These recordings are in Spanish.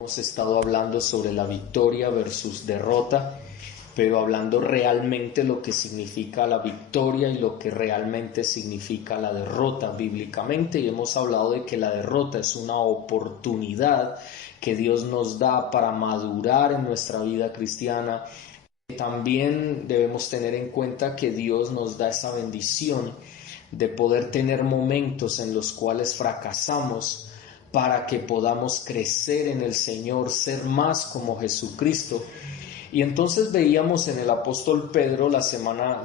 Hemos estado hablando sobre la victoria versus derrota, pero hablando realmente lo que significa la victoria y lo que realmente significa la derrota bíblicamente. Y hemos hablado de que la derrota es una oportunidad que Dios nos da para madurar en nuestra vida cristiana. También debemos tener en cuenta que Dios nos da esa bendición de poder tener momentos en los cuales fracasamos, para que podamos crecer en el Señor, ser más como Jesucristo. Y entonces veíamos en el apóstol Pedro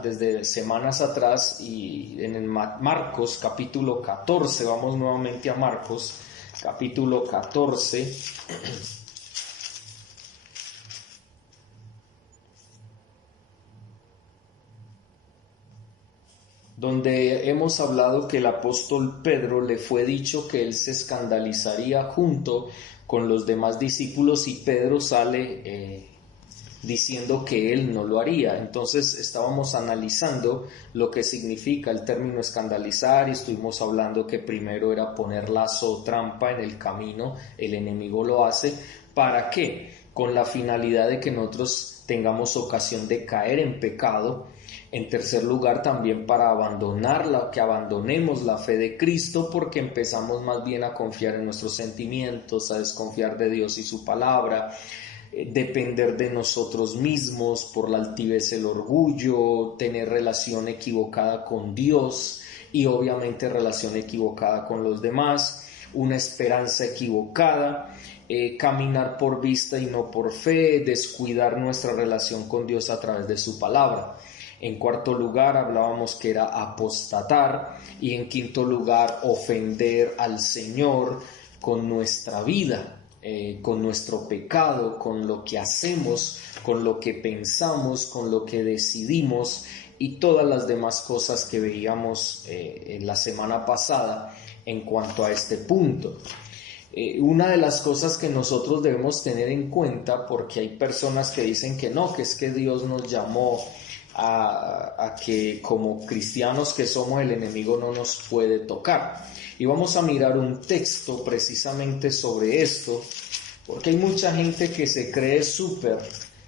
desde semanas atrás, y en el Marcos capítulo 14, vamos nuevamente a Marcos capítulo 14, donde hemos hablado que el apóstol Pedro le fue dicho que él se escandalizaría junto con los demás discípulos, y Pedro sale diciendo que él no lo haría. Entonces estábamos analizando lo que significa el término escandalizar, y estuvimos hablando que primero era poner lazo o trampa en el camino. El enemigo lo hace, ¿para qué? Con la finalidad de que nosotros tengamos ocasión de caer en pecado. En tercer lugar, también para que abandonemos la fe de Cristo, porque empezamos más bien a confiar en nuestros sentimientos, a desconfiar de Dios y su palabra, depender de nosotros mismos por la altivez, el orgullo, tener relación equivocada con Dios y obviamente relación equivocada con los demás, una esperanza equivocada, caminar por vista y no por fe, descuidar nuestra relación con Dios a través de su palabra. En cuarto lugar hablábamos que era apostatar, y en quinto lugar ofender al Señor con nuestra vida, con nuestro pecado, con lo que hacemos, con lo que pensamos, con lo que decidimos y todas las demás cosas que veíamos en la semana pasada en cuanto a este punto. Una de las cosas que nosotros debemos tener en cuenta, porque hay personas que dicen que no, que es que Dios nos llamó a que como cristianos que somos, el enemigo no nos puede tocar. Y vamos a mirar un texto precisamente sobre esto, porque hay mucha gente que se cree súper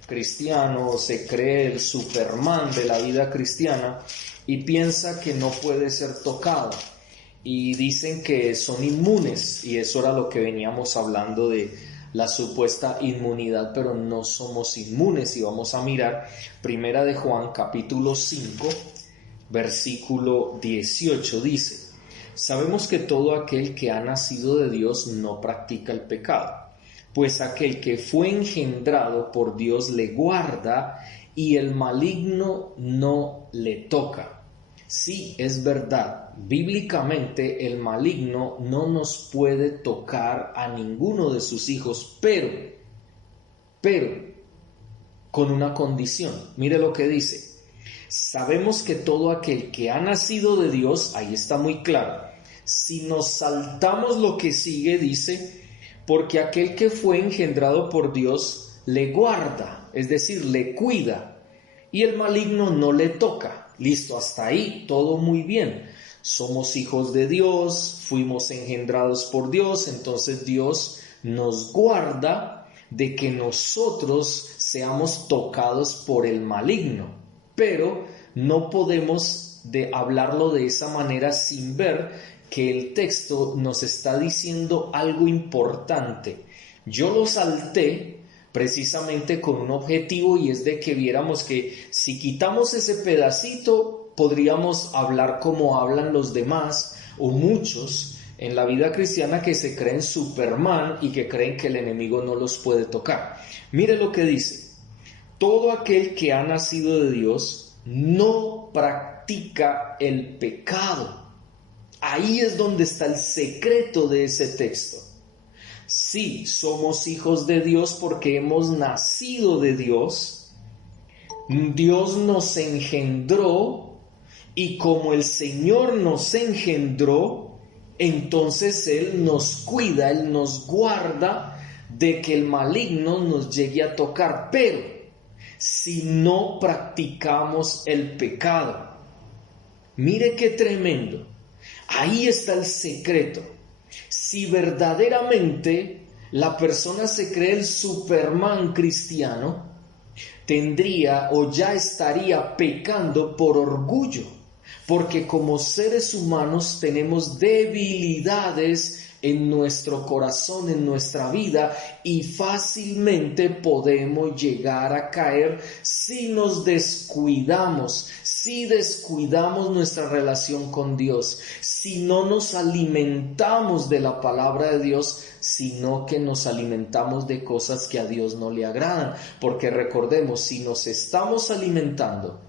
cristiano, se cree el Superman de la vida cristiana y piensa que no puede ser tocado, y dicen que son inmunes, y eso era lo que veníamos hablando de la supuesta inmunidad, pero no somos inmunes. Y vamos a mirar Primera de Juan capítulo 5 versículo 18. Dice: sabemos que todo aquel que ha nacido de Dios no practica el pecado, pues aquel que fue engendrado por Dios le guarda, y el maligno no le toca. Sí, es verdad, bíblicamente el maligno no nos puede tocar a ninguno de sus hijos, pero con una condición. Mire lo que dice: sabemos que todo aquel que ha nacido de Dios, ahí está muy claro. Si nos saltamos lo que sigue, dice: porque aquel que fue engendrado por Dios le guarda, es decir, le cuida, y el maligno no le toca. Listo, hasta ahí todo muy bien. Somos hijos de Dios, fuimos engendrados por Dios, entonces Dios nos guarda de que nosotros seamos tocados por el maligno. Pero no podemos hablarlo de esa manera sin ver que el texto nos está diciendo algo importante. Yo lo salté precisamente con un objetivo, y es de que viéramos que si quitamos ese pedacito podríamos hablar como hablan los demás o muchos en la vida cristiana, que se creen Superman y que creen que el enemigo no los puede tocar. Mire lo que dice: todo aquel que ha nacido de Dios no practica el pecado. Ahí es donde está el secreto de ese texto. Sí, somos hijos de Dios porque hemos nacido de Dios. Dios nos engendró, y como el Señor nos engendró, entonces Él nos cuida, Él nos guarda de que el maligno nos llegue a tocar. Pero si no practicamos el pecado, mire qué tremendo, ahí está el secreto. Si verdaderamente la persona se cree el Superman cristiano, tendría o ya estaría pecando por orgullo, porque como seres humanos tenemos debilidades en nuestro corazón, en nuestra vida, y fácilmente podemos llegar a caer si nos descuidamos, si descuidamos nuestra relación con Dios, si no nos alimentamos de la palabra de Dios, sino que nos alimentamos de cosas que a Dios no le agradan. Porque recordemos, si nos estamos alimentando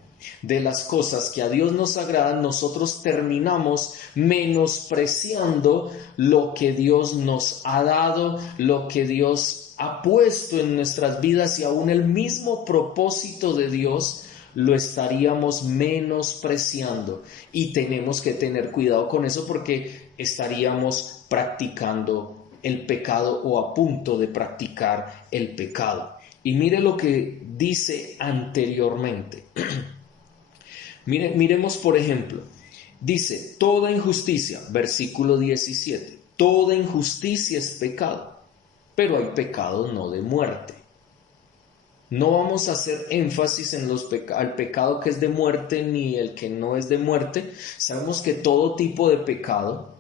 de las cosas que a Dios nos agradan, nosotros terminamos menospreciando lo que Dios nos ha dado, lo que Dios ha puesto en nuestras vidas, y aún el mismo propósito de Dios lo estaríamos menospreciando. Y tenemos que tener cuidado con eso, porque estaríamos practicando el pecado o a punto de practicar el pecado. Y mire lo que dice anteriormente. Miremos por ejemplo, dice, toda injusticia, versículo 17, toda injusticia es pecado, pero hay pecados no de muerte. No vamos a hacer énfasis en al pecado que es de muerte ni el que no es de muerte. Sabemos que todo tipo de pecado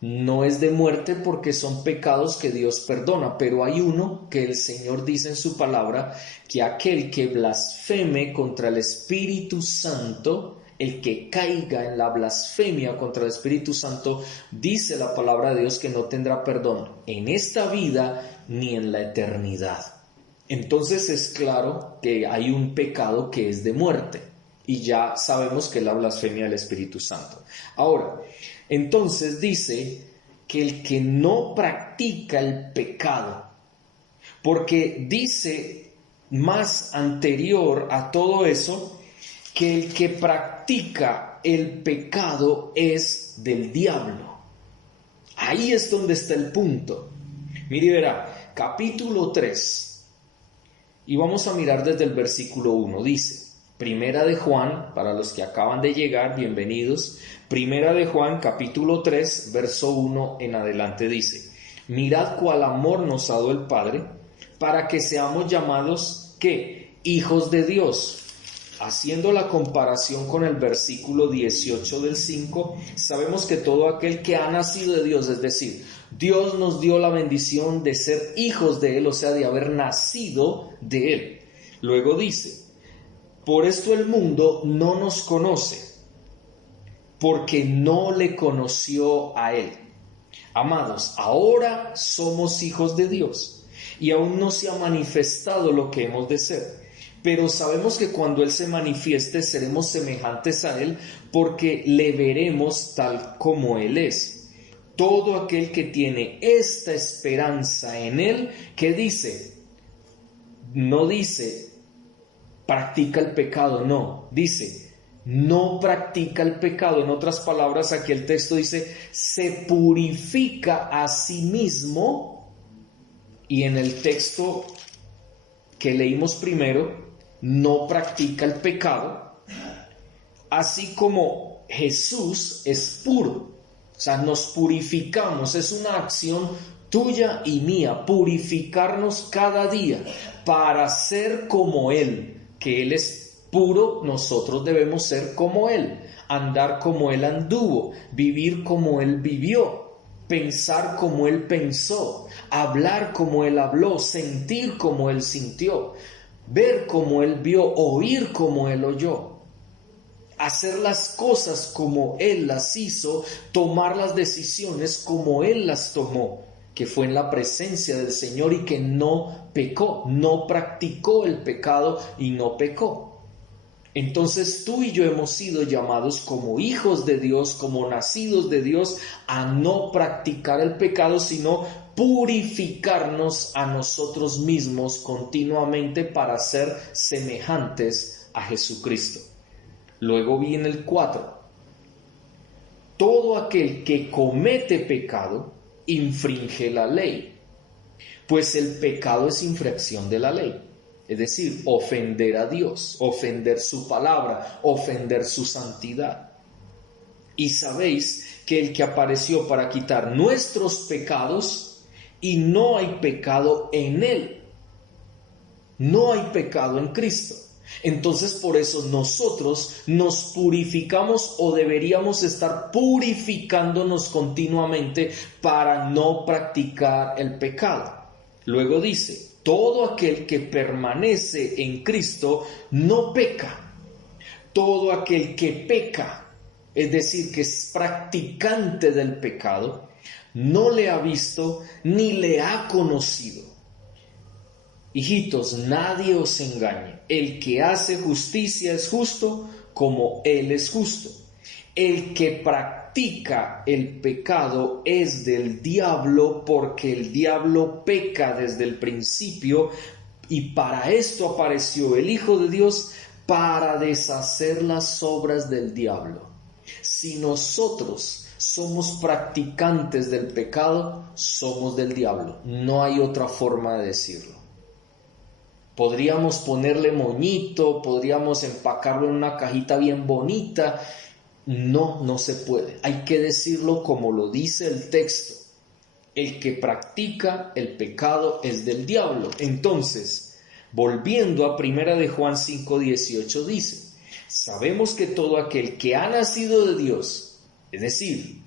no es de muerte porque son pecados que Dios perdona, pero hay uno que el Señor dice en su palabra, que aquel que blasfeme contra el Espíritu Santo, el que caiga en la blasfemia contra el Espíritu Santo, dice la palabra de Dios que no tendrá perdón en esta vida ni en la eternidad. Entonces es claro que hay un pecado que es de muerte, y ya sabemos que es la blasfemia del Espíritu Santo. Ahora, entonces dice que el que no practica el pecado, porque dice más anterior a todo eso, que el que practica el pecado es del diablo. Ahí es donde está el punto. Mire, verá, capítulo 3, y vamos a mirar desde el versículo 1, dice, Primera de Juan, para los que acaban de llegar, bienvenidos. Primera de Juan, capítulo 3, verso 1 en adelante dice, mirad cuál amor nos ha dado el Padre, para que seamos llamados, ¿qué? Hijos de Dios. Haciendo la comparación con el versículo 18 del 5, sabemos que todo aquel que ha nacido de Dios, es decir, Dios nos dio la bendición de ser hijos de Él, o sea, de haber nacido de Él. Luego dice, por esto el mundo no nos conoce, porque no le conoció a Él. Amados, ahora somos hijos de Dios y aún no se ha manifestado lo que hemos de ser. Pero sabemos que cuando Él se manifieste seremos semejantes a Él, porque le veremos tal como Él es. Todo aquel que tiene esta esperanza en Él, ¿qué dice? No dice practica el pecado, no, dice no practica el pecado. En otras palabras, aquí el texto dice se purifica a sí mismo, y en el texto que leímos primero, no practica el pecado, así como Jesús es puro. O sea, nos purificamos, es una acción tuya y mía, purificarnos cada día para ser como Él, que Él es puro, nosotros debemos ser como Él, andar como Él anduvo, vivir como Él vivió, pensar como Él pensó, hablar como Él habló, sentir como Él sintió, ver como Él vio, oír como Él oyó, hacer las cosas como Él las hizo, tomar las decisiones como Él las tomó, que fue en la presencia del Señor y que no pecó, no practicó el pecado y no pecó. Entonces tú y yo hemos sido llamados como hijos de Dios, como nacidos de Dios, a no practicar el pecado, sino purificarnos a nosotros mismos continuamente para ser semejantes a Jesucristo. Luego viene el 4. Todo aquel que comete pecado infringe la ley, pues el pecado es infracción de la ley. Es decir, ofender a Dios, ofender su palabra, ofender su santidad. Y sabéis que el que apareció para quitar nuestros pecados, y no hay pecado en Él. No hay pecado en Cristo. Entonces por eso nosotros nos purificamos o deberíamos estar purificándonos continuamente para no practicar el pecado. Luego dice, todo aquel que permanece en Cristo no peca. Todo aquel que peca, es decir, que es practicante del pecado, no le ha visto ni le ha conocido. Hijitos, nadie os engañe. El que hace justicia es justo como Él es justo. El que practica el pecado es del diablo, porque el diablo peca desde el principio, y para esto apareció el Hijo de Dios, para deshacer las obras del diablo. Si nosotros somos practicantes del pecado, somos del diablo. No hay otra forma de decirlo. Podríamos ponerle moñito, podríamos empacarlo en una cajita bien bonita. No, no se puede. Hay que decirlo como lo dice el texto. El que practica el pecado es del diablo. Entonces, volviendo a 1 de Juan 5:18 dice, sabemos que todo aquel que ha nacido de Dios, es decir,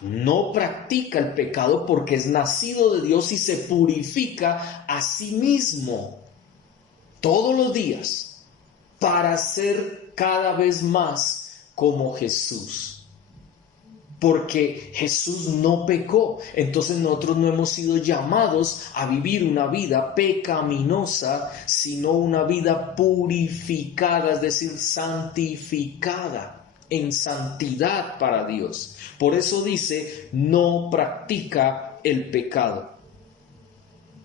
no practica el pecado porque es nacido de Dios y se purifica a sí mismo todos los días para ser cada vez más como Jesús. Porque Jesús no pecó, entonces nosotros no hemos sido llamados a vivir una vida pecaminosa, sino una vida purificada, es decir, santificada, en santidad para Dios. Por eso dice, no practica el pecado.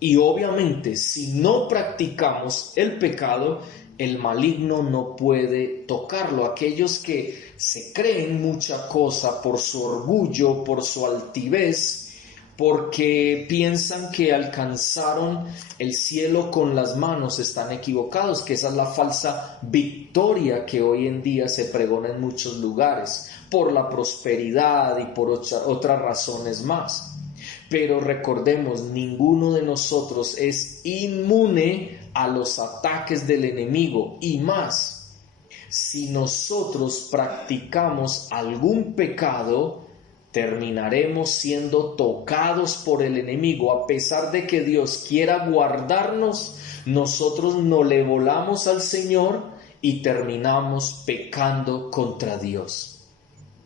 Y obviamente, si no practicamos el pecado, el maligno no puede tocarlo. Aquellos que se creen mucha cosa por su orgullo, por su altivez, porque piensan que alcanzaron el cielo con las manos, están equivocados, que esa es la falsa victoria que hoy en día se pregona en muchos lugares, por la prosperidad y por otras razones más. Pero recordemos, ninguno de nosotros es inmune a los ataques del enemigo, y más, si nosotros practicamos algún pecado, terminaremos siendo tocados por el enemigo. A pesar de que Dios quiera guardarnos, nosotros no le volamos al Señor y terminamos pecando contra Dios.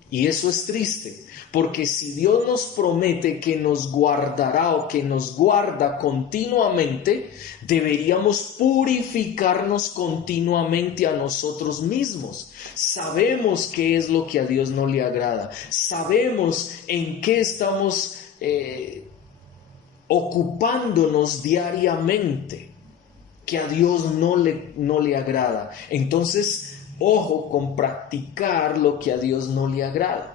Y eso es triste. Porque si Dios nos promete que nos guardará o que nos guarda continuamente, deberíamos purificarnos continuamente a nosotros mismos. Sabemos qué es lo que a Dios no le agrada. Sabemos en qué estamos ocupándonos diariamente, que a Dios no le agrada. Entonces, ojo con practicar lo que a Dios no le agrada.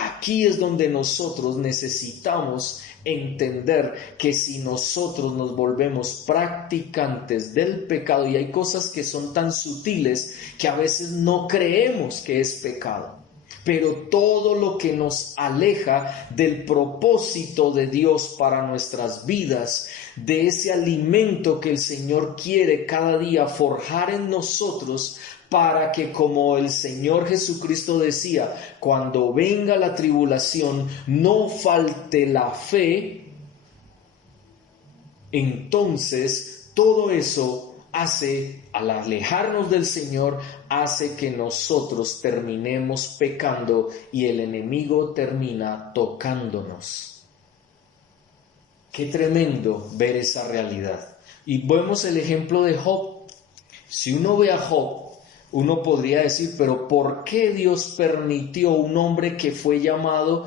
Aquí es donde nosotros necesitamos entender que si nosotros nos volvemos practicantes del pecado, y hay cosas que son tan sutiles que a veces no creemos que es pecado, pero todo lo que nos aleja del propósito de Dios para nuestras vidas, de ese alimento que el Señor quiere cada día forjar en nosotros, para que, como el Señor Jesucristo decía, cuando venga la tribulación no falte la fe. Entonces todo eso hace, al alejarnos del Señor, hace que nosotros terminemos pecando y el enemigo termina tocándonos. Qué tremendo ver esa realidad. Y vemos el ejemplo de Job. Si uno ve a Job, uno podría decir, pero ¿por qué Dios permitió un hombre que fue llamado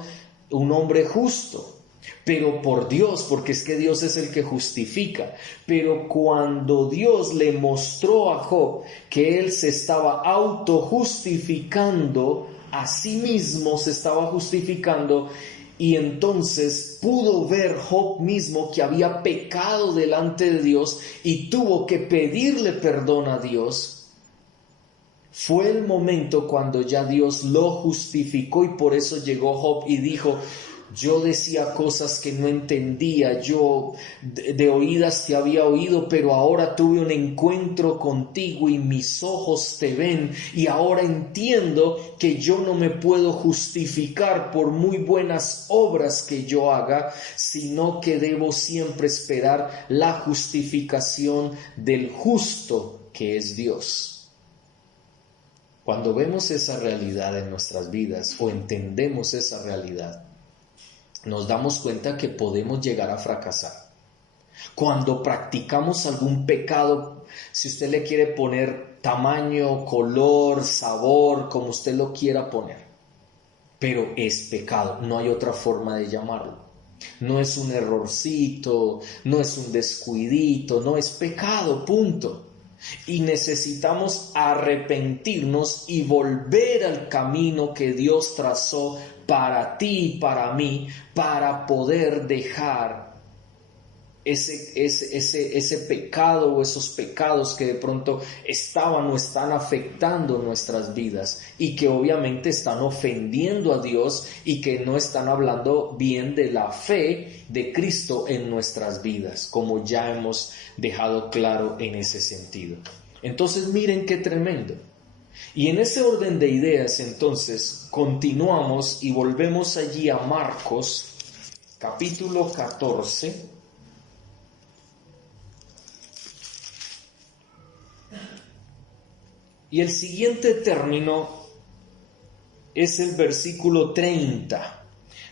un hombre justo? Pero por Dios, porque es que Dios es el que justifica. Pero cuando Dios le mostró a Job que él se estaba autojustificando, a sí mismo se estaba justificando, y entonces pudo ver Job mismo que había pecado delante de Dios y tuvo que pedirle perdón a Dios. Fue el momento cuando ya Dios lo justificó, y por eso llegó Job y dijo, yo decía cosas que no entendía, yo de oídas te había oído, pero ahora tuve un encuentro contigo y mis ojos te ven, y ahora entiendo que yo no me puedo justificar por muy buenas obras que yo haga, sino que debo siempre esperar la justificación del justo, que es Dios. Cuando vemos esa realidad en nuestras vidas o entendemos esa realidad, nos damos cuenta que podemos llegar a fracasar. Cuando practicamos algún pecado, si usted le quiere poner tamaño, color, sabor, como usted lo quiera poner, pero es pecado, no hay otra forma de llamarlo. No es un errorcito, no es un descuidito, no es pecado, punto. Y necesitamos arrepentirnos y volver al camino que Dios trazó para ti y para mí, para poder dejar ese pecado o esos pecados que de pronto estaban o están afectando nuestras vidas y que obviamente están ofendiendo a Dios y que no están hablando bien de la fe de Cristo en nuestras vidas, como ya hemos dejado claro en ese sentido. Entonces miren qué tremendo. Y en ese orden de ideas entonces continuamos y volvemos allí a Marcos capítulo 14. Y el siguiente término es el versículo 30,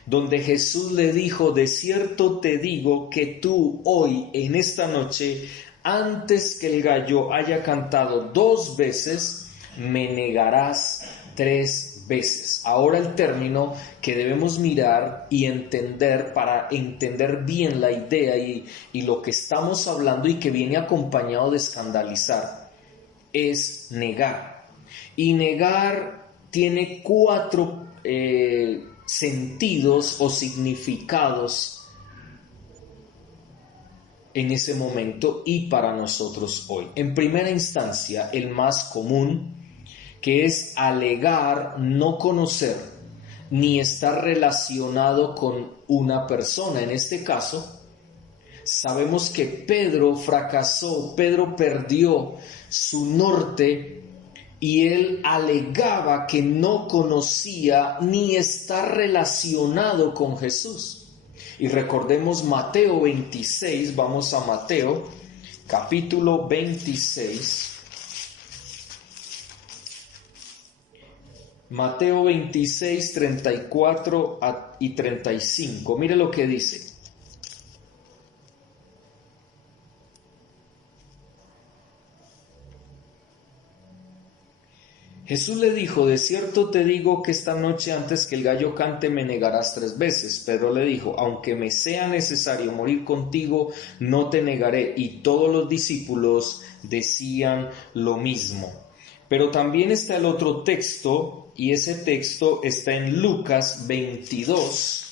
donde Jesús le dijo: de cierto te digo que tú hoy, en esta noche, antes que el gallo haya cantado 2 veces, me negarás 3 veces. Ahora el término que debemos mirar y entender para entender bien la idea y lo que estamos hablando y que viene acompañado de escandalizar, es negar. Y negar tiene 4 sentidos o significados en ese momento y para nosotros hoy. En primera instancia, el más común, que es alegar no conocer ni estar relacionado con una persona. En este caso, sabemos que Pedro fracasó, Pedro perdió su norte y él alegaba que no conocía ni está relacionado con Jesús. Y recordemos Mateo 26, vamos a Mateo capítulo 26. Mateo 26, 34 y 35. Mire lo que dice. Jesús le dijo: de cierto te digo que esta noche antes que el gallo cante me negarás 3 veces. Pedro le dijo: aunque me sea necesario morir contigo, no te negaré. Y todos los discípulos decían lo mismo. Pero también está el otro texto, y ese texto está en Lucas 22.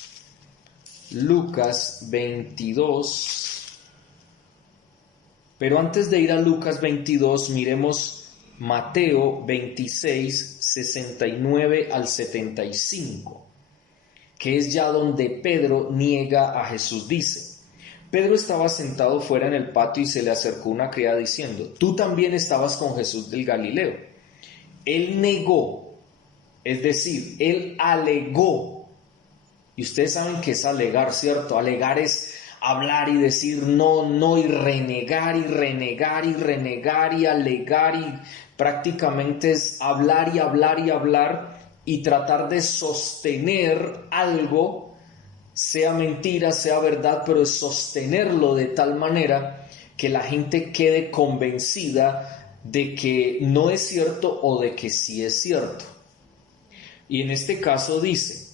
Lucas 22. Pero antes de ir a Lucas 22, miremos Mateo 26, 69 al 75, que es ya donde Pedro niega a Jesús. Dice: Pedro estaba sentado fuera en el patio y se le acercó una criada diciendo: tú también estabas con Jesús del Galileo. Él negó, es decir, él alegó. Y ustedes saben que es alegar, ¿cierto? Alegar es hablar y decir no, y renegar y renegar y renegar y alegar, y prácticamente es hablar y hablar y hablar y tratar de sostener algo, sea mentira, sea verdad, pero es sostenerlo de tal manera que la gente quede convencida de que no es cierto o de que sí es cierto. Y en este caso dice: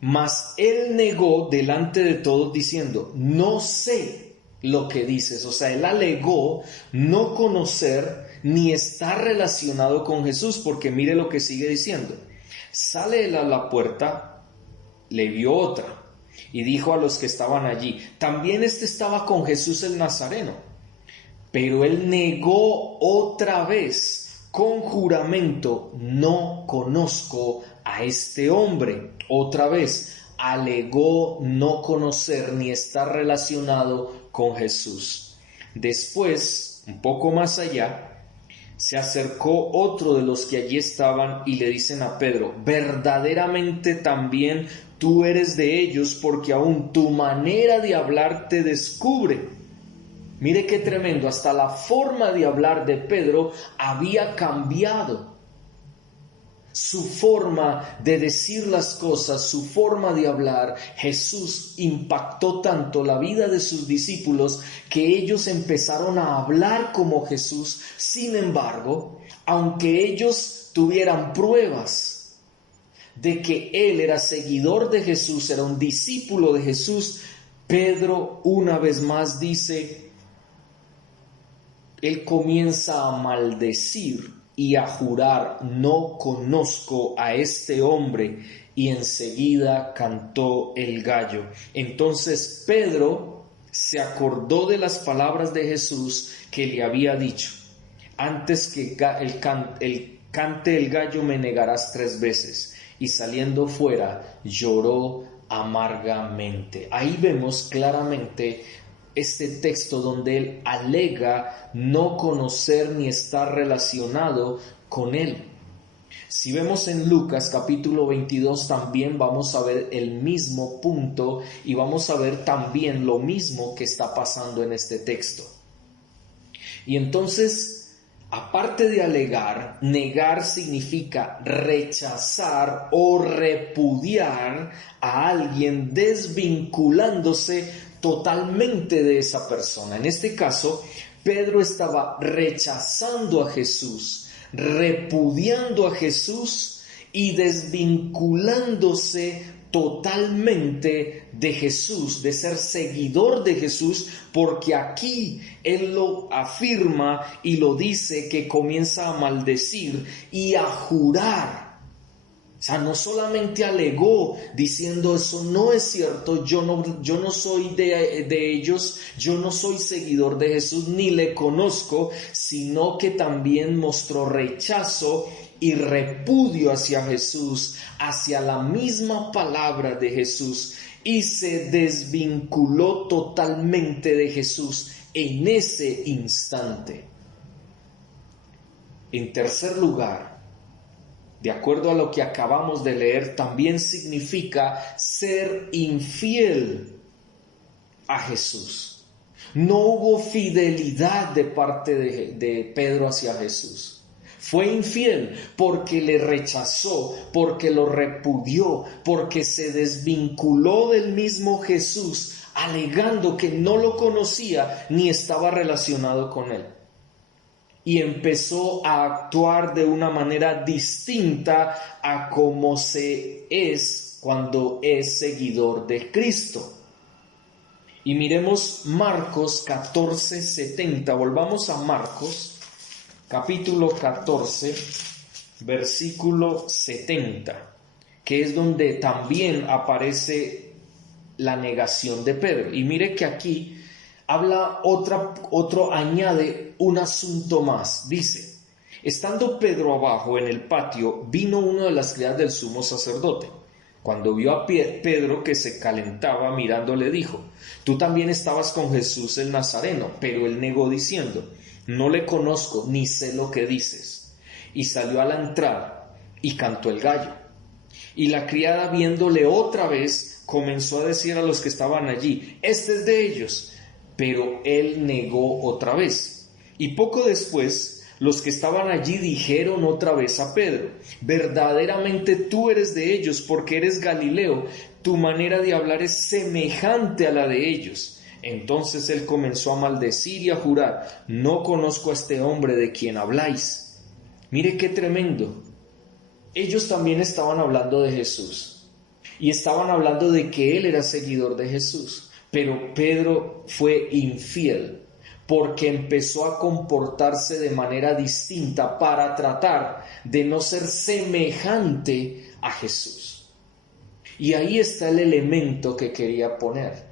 mas él negó delante de todos diciendo: no sé lo que dices. O sea, él alegó no conocer ni estar relacionado con Jesús, porque mire lo que sigue diciendo. Sale él a la puerta, le vio otra y dijo a los que estaban allí: también estaba con Jesús el Nazareno. Pero él negó otra vez con juramento: no conozco a este hombre. Otra vez alegó no conocer ni estar relacionado con Jesús. Después, un poco más allá, se acercó otro de los que allí estaban y le dicen a Pedro: verdaderamente también tú eres de ellos, porque aún tu manera de hablar te descubre. Mire qué tremendo, hasta la forma de hablar de Pedro había cambiado. Su forma de decir las cosas, su forma de hablar, Jesús impactó tanto la vida de sus discípulos que ellos empezaron a hablar como Jesús. Sin embargo, aunque ellos tuvieran pruebas de que él era seguidor de Jesús, era un discípulo de Jesús, Pedro una vez más dice, él comienza a maldecir y a jurar: no conozco a este hombre, y enseguida cantó el gallo. Entonces Pedro se acordó de las palabras de Jesús que le había dicho: antes que cante el gallo me negarás 3 veces. Y saliendo fuera lloró amargamente. Ahí vemos claramente este texto donde él alega no conocer ni estar relacionado con él. Si vemos en Lucas capítulo 22 también vamos a ver el mismo punto y vamos a ver también lo mismo que está pasando en este texto. Y entonces, aparte de alegar, negar significa rechazar o repudiar a alguien desvinculándose totalmente de esa persona. En este caso, Pedro estaba rechazando a Jesús, repudiando a Jesús y desvinculándose totalmente de Jesús, de ser seguidor de Jesús, porque aquí él lo afirma y lo dice, que comienza a maldecir y a jurar. O sea, no solamente alegó diciendo eso no es cierto, yo no soy de ellos, yo no soy seguidor de Jesús ni le conozco, sino que también mostró rechazo y repudio hacia Jesús, hacia la misma palabra de Jesús, y se desvinculó totalmente de Jesús en ese instante. En tercer lugar, de acuerdo a lo que acabamos de leer, también significa ser infiel a Jesús. No hubo fidelidad de parte de Pedro hacia Jesús. Fue infiel porque le rechazó, porque lo repudió, porque se desvinculó del mismo Jesús, alegando que no lo conocía ni estaba relacionado con él. Y empezó a actuar de una manera distinta a como se es cuando es seguidor de Cristo. Y miremos Marcos 14:70. Volvamos a Marcos, capítulo 14, versículo 70, que es donde también aparece la negación de Pedro. Y mire que aquí añade un asunto más. Dice: estando Pedro abajo en el patio, vino uno de las criadas del sumo sacerdote. Cuando vio a Pedro que se calentaba mirando, le dijo: tú también estabas con Jesús el Nazareno. Pero él negó diciendo: no le conozco ni sé lo que dices. Y salió a la entrada y cantó el gallo. Y la criada, viéndole otra vez, comenzó a decir a los que estaban allí: este es de ellos. Pero él negó otra vez. Y poco después, los que estaban allí dijeron otra vez a Pedro: verdaderamente tú eres de ellos, porque eres Galileo, tu manera de hablar es semejante a la de ellos. Entonces él comenzó a maldecir y a jurar: no conozco a este hombre de quien habláis. Mire qué tremendo. Ellos también estaban hablando de Jesús, y estaban hablando de que él era seguidor de Jesús. Pero Pedro fue infiel porque empezó a comportarse de manera distinta para tratar de no ser semejante a Jesús. Y ahí está el elemento que quería poner.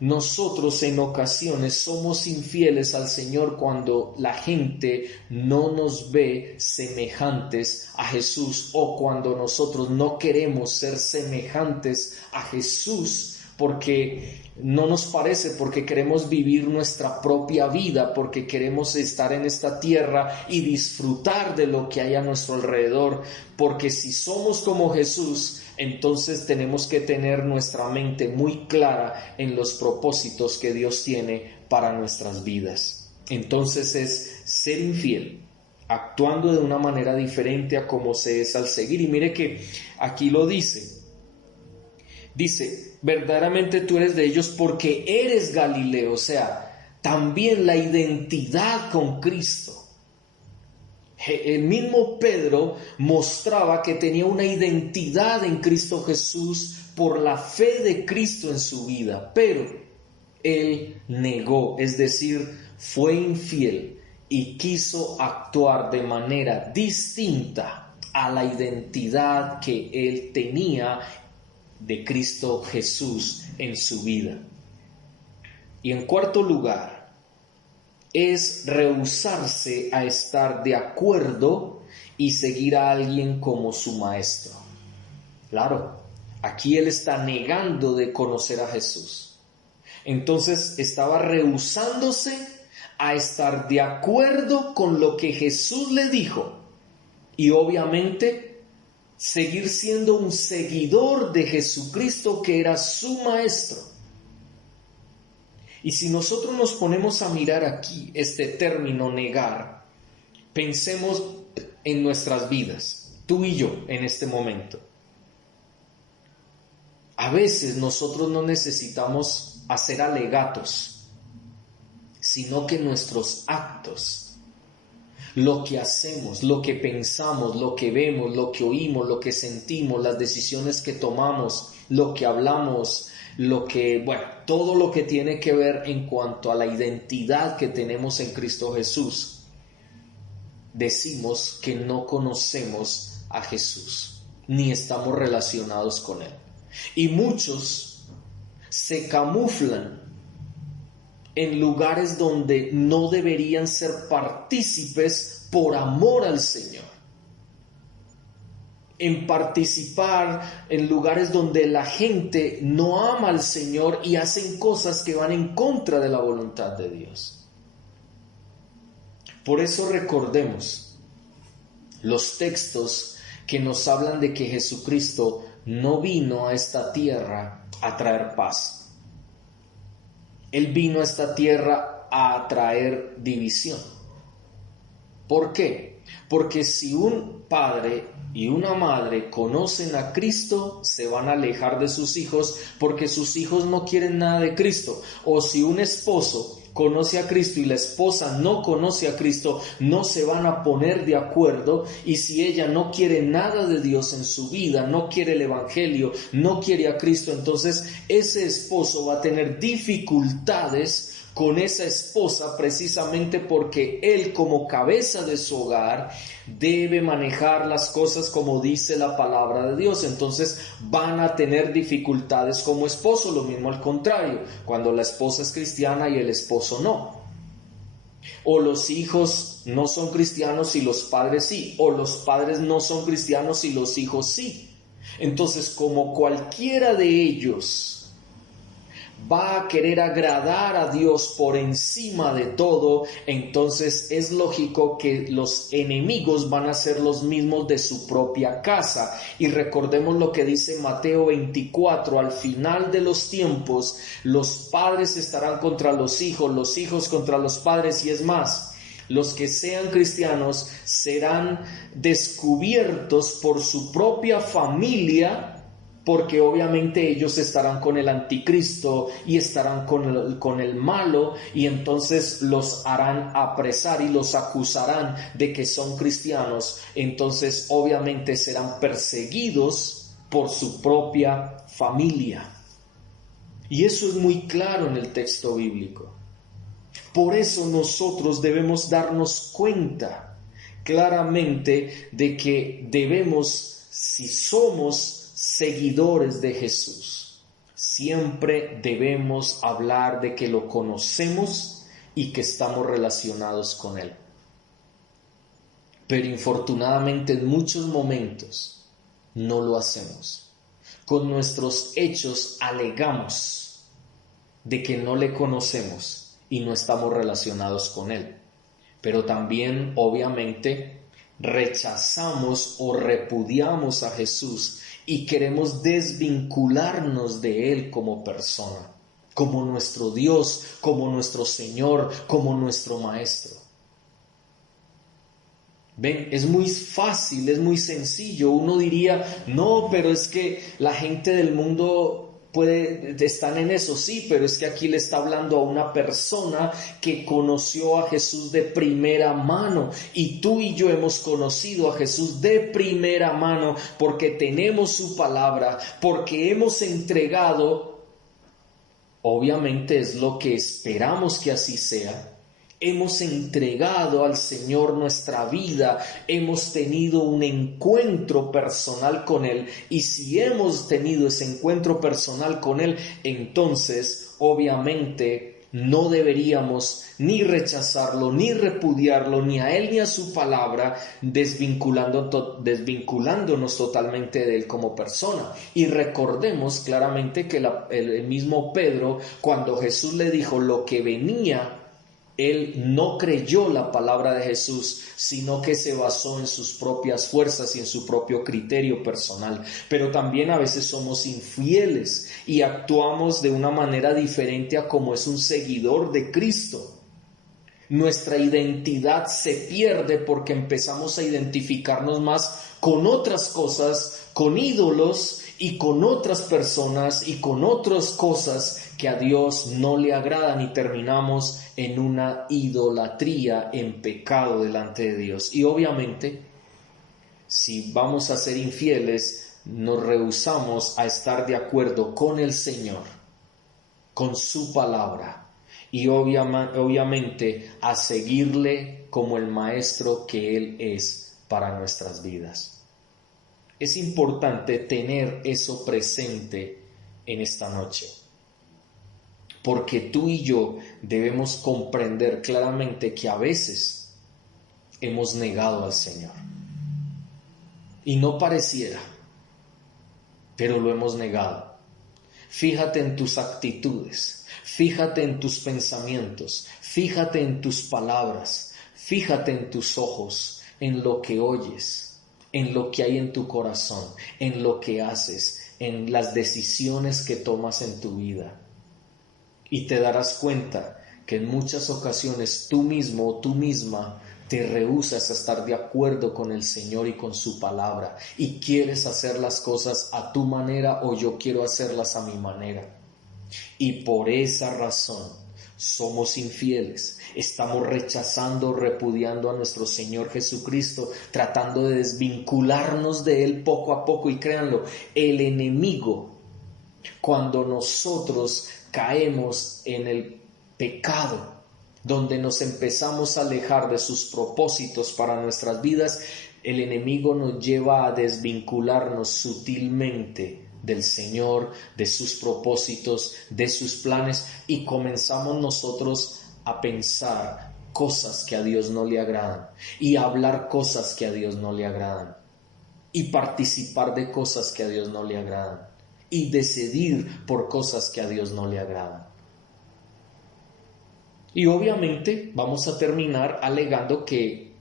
nosotros en ocasiones somos infieles al Señor cuando la gente no nos ve semejantes a Jesús, o cuando nosotros no queremos ser semejantes a Jesús porque no nos parece, porque queremos vivir nuestra propia vida, porque queremos estar en esta tierra y disfrutar de lo que hay a nuestro alrededor, porque si somos como Jesús, entonces tenemos que tener nuestra mente muy clara en los propósitos que Dios tiene para nuestras vidas. Entonces es ser infiel, actuando de una manera diferente a como se es al seguir. Y mire que aquí lo dice, verdaderamente tú eres de ellos porque eres Galileo, o sea, también la identidad con Cristo. El mismo Pedro mostraba que tenía una identidad en Cristo Jesús por la fe de Cristo en su vida, pero él negó, es decir, fue infiel y quiso actuar de manera distinta a la identidad que él tenía de Cristo Jesús en su vida. Y en cuarto lugar, es rehusarse a estar de acuerdo y seguir a alguien como su maestro. Claro, aquí él está negando de conocer a Jesús. Entonces estaba rehusándose a estar de acuerdo con lo que Jesús le dijo y obviamente seguir siendo un seguidor de Jesucristo, que era su maestro. Y si nosotros nos ponemos a mirar aquí este término negar, pensemos en nuestras vidas, tú y yo en este momento. A veces nosotros no necesitamos hacer alegatos, sino que nuestros actos, lo que hacemos, lo que pensamos, lo que vemos, lo que oímos, lo que sentimos, las decisiones que tomamos, lo que hablamos, todo lo que tiene que ver en cuanto a la identidad que tenemos en Cristo Jesús, decimos que no conocemos a Jesús, ni estamos relacionados con Él. Y muchos se camuflan en lugares donde no deberían ser partícipes por amor al Señor. En participar en lugares donde la gente no ama al Señor y hacen cosas que van en contra de la voluntad de Dios. Por eso recordemos los textos que nos hablan de que Jesucristo no vino a esta tierra a traer paz. Él vino a esta tierra a traer división. ¿Por qué? Porque si un padre y una madre conocen a Cristo, se van a alejar de sus hijos porque sus hijos no quieren nada de Cristo. O si un esposo conoce a Cristo y la esposa no conoce a Cristo, no se van a poner de acuerdo. Y si ella no quiere nada de Dios en su vida, no quiere el evangelio, no quiere a Cristo, entonces ese esposo va a tener dificultades con esa esposa, precisamente porque él, como cabeza de su hogar, debe manejar las cosas como dice la palabra de Dios. Entonces van a tener dificultades como esposo. Lo mismo al contrario, cuando la esposa es cristiana y el esposo no. O los hijos no son cristianos y los padres sí. O los padres no son cristianos y los hijos sí. Entonces, como cualquiera de ellos va a querer agradar a Dios por encima de todo, entonces es lógico que los enemigos van a ser los mismos de su propia casa. Y recordemos lo que dice Mateo 24, al final de los tiempos, los padres estarán contra los hijos contra los padres, y es más, los que sean cristianos serán descubiertos por su propia familia, porque obviamente ellos estarán con el anticristo y estarán con el malo, y entonces los harán apresar y los acusarán de que son cristianos. Entonces obviamente serán perseguidos por su propia familia. Y eso es muy claro en el texto bíblico. Por eso nosotros debemos darnos cuenta claramente de que debemos, si somos seguidores de Jesús, Siempre debemos hablar de que lo conocemos y que estamos relacionados con Él. Pero infortunadamente en muchos momentos no lo hacemos. Con nuestros hechos alegamos de que no le conocemos y no estamos relacionados con Él. Pero también, obviamente, rechazamos o repudiamos a Jesús y queremos desvincularnos de Él como persona, como nuestro Dios, como nuestro Señor, como nuestro Maestro. Ven, es muy fácil, es muy sencillo. Uno diría, no, pero es que la gente del mundo están en eso, sí, pero es que aquí le está hablando a una persona que conoció a Jesús de primera mano, y tú y yo hemos conocido a Jesús de primera mano porque tenemos su palabra, porque hemos entregado, obviamente es lo que esperamos que así sea. Hemos entregado al Señor nuestra vida, hemos tenido un encuentro personal con Él, y si hemos tenido ese encuentro personal con Él, entonces obviamente no deberíamos ni rechazarlo, ni repudiarlo, ni a Él ni a su palabra, desvinculándonos totalmente de Él como persona. Y recordemos claramente que el mismo Pedro, cuando Jesús le dijo lo que venía, él no creyó la palabra de Jesús, sino que se basó en sus propias fuerzas y en su propio criterio personal. Pero también a veces somos infieles y actuamos de una manera diferente a como es un seguidor de Cristo. Nuestra identidad se pierde porque empezamos a identificarnos más con otras cosas, con ídolos y con otras personas y con otras cosas que a Dios no le agradan, y terminamos en una idolatría, en pecado delante de Dios. Y obviamente, si vamos a ser infieles, nos rehusamos a estar de acuerdo con el Señor, con su palabra, y obviamente a seguirle como el maestro que Él es para nuestras vidas. Es importante tener eso presente en esta noche, porque tú y yo debemos comprender claramente que a veces hemos negado al Señor. Y no pareciera, pero lo hemos negado. Fíjate en tus actitudes, fíjate en tus pensamientos, fíjate en tus palabras, fíjate en tus ojos, en lo que oyes, en lo que hay en tu corazón, en lo que haces, en las decisiones que tomas en tu vida. Y te darás cuenta que en muchas ocasiones tú mismo o tú misma te rehusas a estar de acuerdo con el Señor y con su palabra, y quieres hacer las cosas a tu manera, o yo quiero hacerlas a mi manera. Y por esa razón somos infieles, estamos rechazando, repudiando a nuestro Señor Jesucristo, tratando de desvincularnos de Él poco a poco. Y créanlo, el enemigo, cuando nosotros caemos en el pecado, donde nos empezamos a alejar de sus propósitos para nuestras vidas, el enemigo nos lleva a desvincularnos sutilmente del Señor, de sus propósitos, de sus planes, y comenzamos nosotros a pensar cosas que a Dios no le agradan, y a hablar cosas que a Dios no le agradan, y participar de cosas que a Dios no le agradan, y decidir por cosas que a Dios no le agradan. Y obviamente vamos a terminar alegando que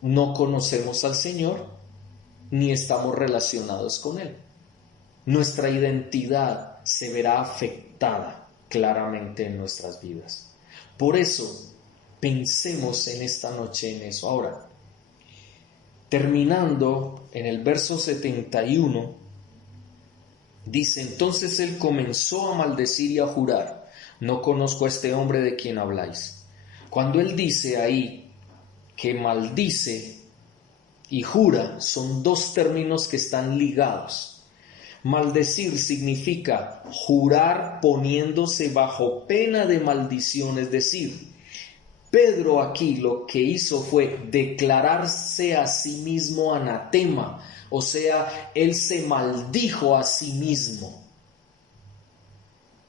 no conocemos al Señor ni estamos relacionados con Él. Nuestra identidad se verá afectada claramente en nuestras vidas. Por eso, pensemos en esta noche en eso. Ahora, terminando en el verso 71, dice: entonces él comenzó a maldecir y a jurar: no conozco a este hombre de quien habláis. Cuando él dice ahí que maldice y jura, son dos términos que están ligados. Maldecir significa jurar poniéndose bajo pena de maldición, es decir, Pedro aquí lo que hizo fue declararse a sí mismo anatema, o sea, él se maldijo a sí mismo.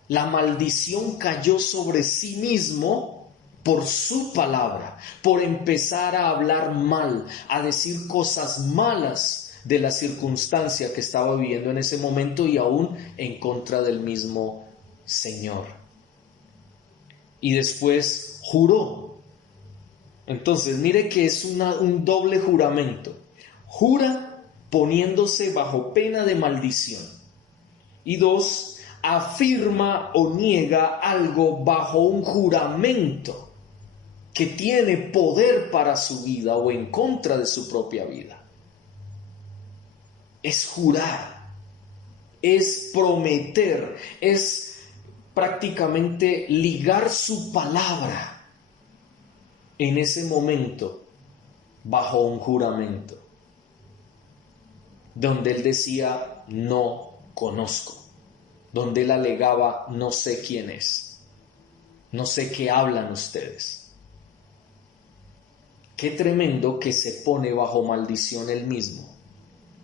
La maldición cayó sobre sí mismo por su palabra, por empezar a hablar mal, a decir cosas malas de la circunstancia que estaba viviendo en ese momento y aún en contra del mismo Señor. Y después juró. Entonces, mire que es un doble juramento. Jura poniéndose bajo pena de maldición. Y dos, afirma o niega algo bajo un juramento que tiene poder para su vida o en contra de su propia vida. Es jurar, es prometer, es prácticamente ligar su palabra en ese momento bajo un juramento, donde él decía no conozco, donde él alegaba no sé quién es, no sé qué hablan ustedes. Qué tremendo que se pone bajo maldición él mismo.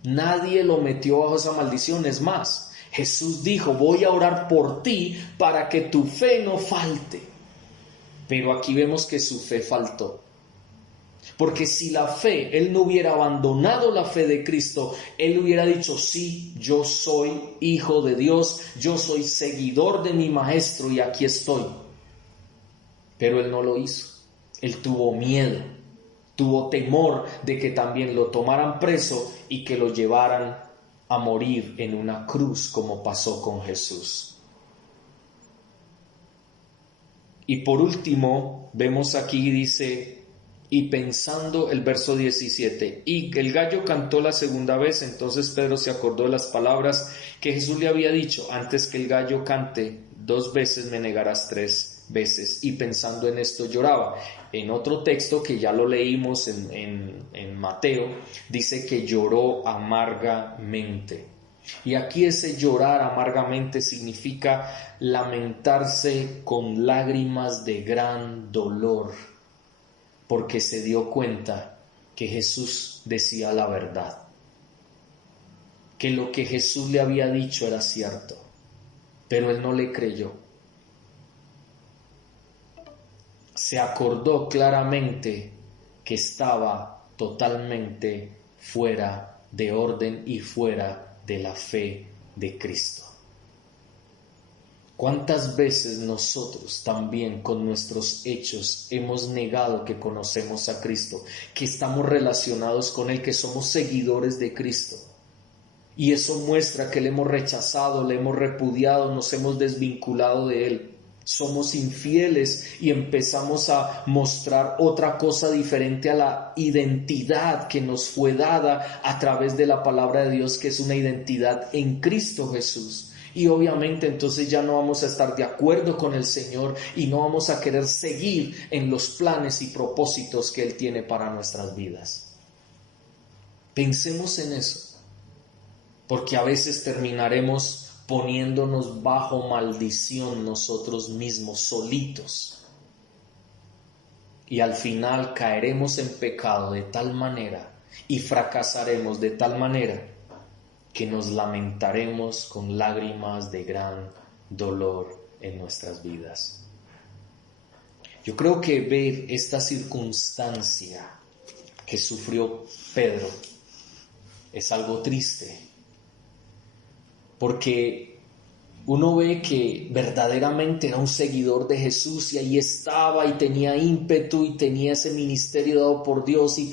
Nadie lo metió bajo esa maldición, es más, Jesús dijo, voy a orar por ti para que tu fe no falte. Pero aquí vemos que su fe faltó. Porque si la fe, él no hubiera abandonado la fe de Cristo, él hubiera dicho, sí, yo soy hijo de Dios, yo soy seguidor de mi maestro y aquí estoy. Pero él no lo hizo. Él tuvo miedo, tuvo temor de que también lo tomaran preso y que lo llevaran a morir en una cruz como pasó con Jesús. Y por último, vemos aquí dice, y pensando el verso 17, y el gallo cantó la segunda vez, entonces Pedro se acordó de las palabras que Jesús le había dicho, antes que el gallo cante 2 veces me negarás 3 veces, y pensando en esto lloraba. En otro texto que ya lo leímos en Mateo, dice que lloró amargamente. Y aquí ese llorar amargamente significa lamentarse con lágrimas de gran dolor, porque se dio cuenta que Jesús decía la verdad, que lo que Jesús le había dicho era cierto, pero él no le creyó. Se acordó claramente que estaba totalmente fuera de orden y fuera de la fe de Cristo. ¿Cuántas veces nosotros también con nuestros hechos hemos negado que conocemos a Cristo, que estamos relacionados con Él, que somos seguidores de Cristo? Y eso muestra que le hemos rechazado, le hemos repudiado, nos hemos desvinculado de Él. Somos infieles y empezamos a mostrar otra cosa diferente a la identidad que nos fue dada a través de la palabra de Dios, que es una identidad en Cristo Jesús. Y obviamente entonces ya no vamos a estar de acuerdo con el Señor y no vamos a querer seguir en los planes y propósitos que Él tiene para nuestras vidas. Pensemos en eso, porque a veces terminaremos poniéndonos bajo maldición nosotros mismos, solitos. Y al final caeremos en pecado de tal manera y fracasaremos de tal manera que nos lamentaremos con lágrimas de gran dolor en nuestras vidas. Yo creo que ver esta circunstancia que sufrió Pedro es algo triste, porque uno ve que verdaderamente era un seguidor de Jesús y ahí estaba y tenía ímpetu y tenía ese ministerio dado por Dios y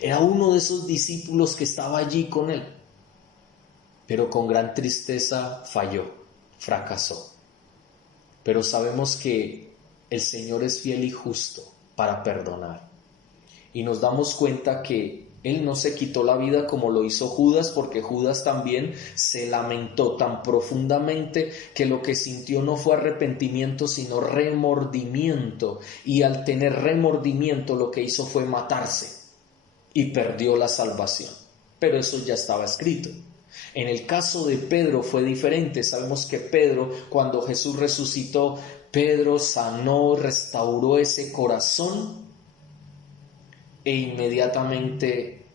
era uno de esos discípulos que estaba allí con él. Pero con gran tristeza falló, fracasó. Pero sabemos que el Señor es fiel y justo para perdonar. Y nos damos cuenta que Él no se quitó la vida como lo hizo Judas, porque Judas también se lamentó tan profundamente que lo que sintió no fue arrepentimiento, sino remordimiento. Y al tener remordimiento lo que hizo fue matarse y perdió la salvación. Pero eso ya estaba escrito. En el caso de Pedro fue diferente. Sabemos que Pedro, cuando Jesús resucitó, Pedro sanó, restauró ese corazón e inmediatamente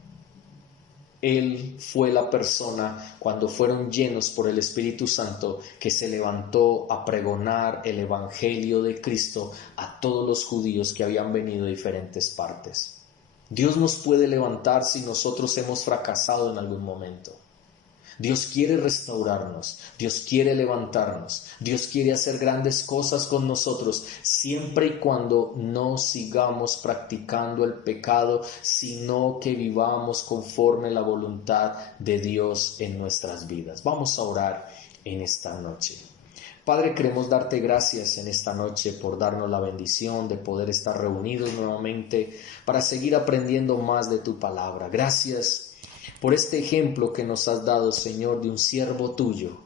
Él fue la persona, cuando fueron llenos por el Espíritu Santo, que se levantó a pregonar el Evangelio de Cristo a todos los judíos que habían venido de diferentes partes. Dios nos puede levantar si nosotros hemos fracasado en algún momento. Dios quiere restaurarnos, Dios quiere levantarnos, Dios quiere hacer grandes cosas con nosotros, siempre y cuando no sigamos practicando el pecado, sino que vivamos conforme la voluntad de Dios en nuestras vidas. Vamos a orar en esta noche. Padre, queremos darte gracias en esta noche por darnos la bendición de poder estar reunidos nuevamente para seguir aprendiendo más de tu palabra. Gracias por este ejemplo que nos has dado, Señor, de un siervo tuyo